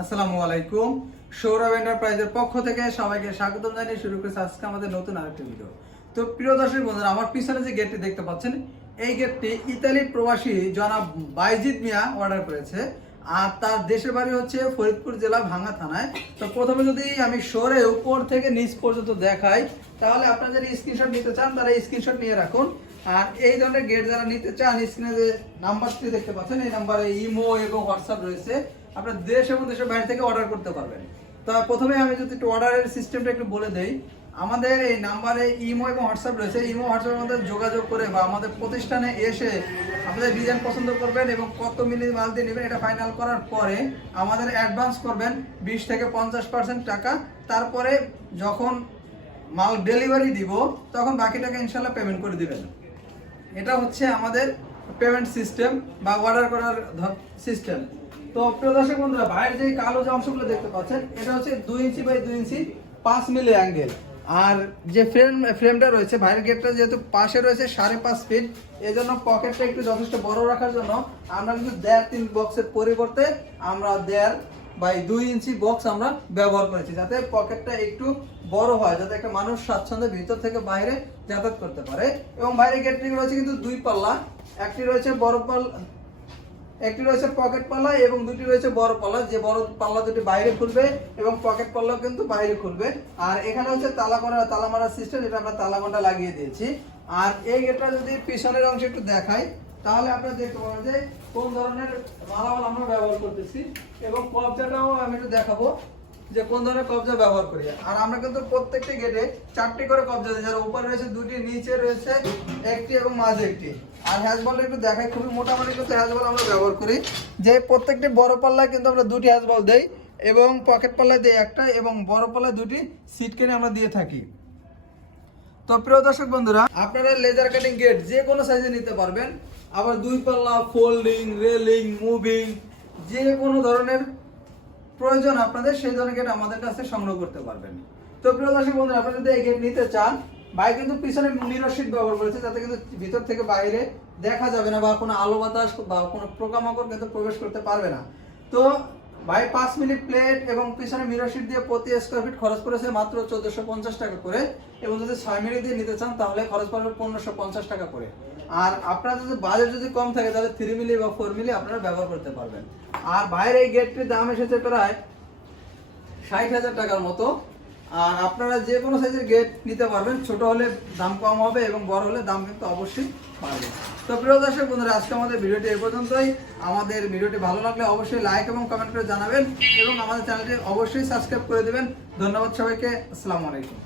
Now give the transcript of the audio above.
আসসালামু আলাইকুম। সৌরভ এন্টারপ্রাইজের পক্ষ থেকে সবাইকে স্বাগতম জানিয়ে শুরু করেছি আজকে আমাদের নতুন আরেকটি ভিডিও। তো প্রিয় দর্শক বন্ধুরা, আমার পিছনে যে গেটটি দেখতে পাচ্ছেন, এই গেটটি ইতালির প্রবাসী জনাব বাইজিদ মিয়া অর্ডার করেছে। আর তার দেশের বাড়ি হচ্ছে ফরিদপুর জেলা ভাঙ্গা থানায়। তো প্রথমে যদি আমি সরে উপর থেকে নিচ পর্যন্ত দেখাই, তাহলে আপনারা যদি স্ক্রিনশট নিতে চান তারা স্ক্রিনশট নিয়ে রাখুন। আর এই ধরনের গেট যারা নিতে চান, স্ক্রিনে যে নাম্বারটি দেখতে পাচ্ছেন, এই নাম্বারে ইমো এবং হোয়াটসঅ্যাপ রয়েছে। আপনার দেশ এবং দেশের বাইরে থেকে অর্ডার করতে পারবেন। তো প্রথমে আমি যদি একটু অর্ডারের সিস্টেমটা একটু বলে দেই। আমাদের এই নাম্বারে ইমো এবং হোয়াটসঅ্যাপ রয়েছে। ইমো হোয়াটসঅ্যাপের মধ্যে যোগাযোগ করে বা আমাদের প্রতিষ্ঠানে এসে আপনাদের ডিজাইন পছন্দ করবেন এবং কত মিলি মাল দিয়ে নেবেন এটা ফাইনাল করার পরে আমাদের অ্যাডভান্স করবেন 20 থেকে 50% টাকা। তারপরে যখন মাল ডেলিভারি দিব তখন বাকি টাকা ইনশাল্লাহ পেমেন্ট করে দিবেন। এটা হচ্ছে আমাদের পেমেন্ট সিস্টেম বা অর্ডার করার সিস্টেম। তো প্রিয় দর্শক বন্ধুরা, বাইরের যে কালো যে অংশগুলো দেখতে পাচ্ছেন, এটা হচ্ছে 2 inch by 2 inch 5 milli angle. আর যে ফ্রেমটা রয়েছে, বাইরের গেটটা যেহেতু পাশে রয়েছে 5.5 ফিট, এই জন্য পকেটটা একটু যথেষ্ট বড় রাখার জন্য আমরা কিন্তু 1.5-3 বক্সের পরিবর্তে আমরা 1.5 বাই 2 ইঞ্চি বক্স আমরা ব্যবহার করেছি, যাতে পকেটটা একটু বড় হয়, যাতে একটা মানুষ স্বাচ্ছন্দ্যে ভিতর থেকে বাইরে যাতায়াত করতে পারে। এবং বাইরের গেটটি রয়েছে কিন্তু 2 পাল্লা, একটি রয়েছে বড় পাল্লা, একটি রয়েছে পকেট পাল্লা এবং দুটি রয়েছে বড় পাল্লা। যে বড় পাল্লা দুটি বাইরে খুলবে এবং পকেট পাল্লাও কিন্তু বাইরে খুলবে। আর এখানে হচ্ছে তালা মারার সিস্টেম, যেটা আমরা তালা ঘন্টা লাগিয়ে দিয়েছি। আর এই গেটটা যদি পিছনের অংশ একটু দেখাই, তাহলে আপনারা দেখতে পাবেন যে কোন ধরনের মালামাল আমরা ব্যবহার করতেছি এবং কবজাটাও আমি একটু দেখাবো যে কোন ধরনের কবজা ব্যবহার করি। আর আমরা কিন্তু প্রত্যেকটি গেটে 4টি করে কবজা দিই, যার উপরে রয়েছে 2টি, নিচে রয়েছে 1টি এবং মাঝে 1টি। আর হ্যাজবলটা একটু দেখাই, খুবই মোটামুটি কিন্তু হ্যাজবল আমরা ব্যবহার করি। যে প্রত্যেকটি বড় পাল্লায় কিন্তু আমরা 2টি হ্যাজবল দেই এবং পকেট পাল্লায় দিই 1টা এবং বড় পাল্লায় 2টি সিট কেনে আমরা দিয়ে থাকি। তো প্রিয় দর্শক বন্ধুরা, আপনারা লেজার কাটিং গেট যে কোনো সাইজে নিতে পারবেন। আবার 2 পাল্লা, ফোল্ডিং, রেলিং, মুভিং, যে কোনো ধরনের প্রয়োজন আপনাদের, সেই ধরনের গেট আমাদের কাছে সংগ্রহ করতে পারবেন। তো প্রিয় দর্শক বন্ধুরা, আপনারা যদি এই গেট নিতে চান, ভাই কিন্তু পিছনে মিরর শীট ব্যবহার করেছে, যাতে কিন্তু ভিতর থেকে বাইরে দেখা যাবে না বা কোনো আলো বাতাস বা কোনো পোকামাকড় কিন্তু প্রবেশ করতে পারবে না। তো ভাই 5 মিলি প্লেট এবং পিছনে মিরর শীট দিয়ে প্রতি স্কয়ার ফিট খরচ করেছে মাত্র 1450 টাকা করে। এবং যদি 6 মিলি দিয়ে নিতে চান তাহলে খরচ পড়বে 1550 টাকা করে। আর আপনার যদি বাজেট যদি কম থাকে তাহলে 3 মিলি বা 4 মিলি আপনারা ব্যবহার করতে পারবেন। আর বাইরে এই গেটটির দাম এসেছে প্রায় 60,000 টাকার মতো। আর আপনারা যে কোনো সাইজের গেট নিতে পারবেন, ছোট হলে দাম কম হবে এবং বড় হলে দাম কিন্তু অবশ্যই বাড়বে। তো প্রিয় দর্শক বন্ধুরা, আজকে আমাদের ভিডিওটি এই পর্যন্তই। আমাদের ভিডিওটি ভালো লাগলে অবশ্যই লাইক এবং কমেন্ট করে জানাবেন এবং আমাদের চ্যানেলটি অবশ্যই সাবস্ক্রাইব করে দেবেন। ধন্যবাদ সবাইকে। আসসালামু আলাইকুম।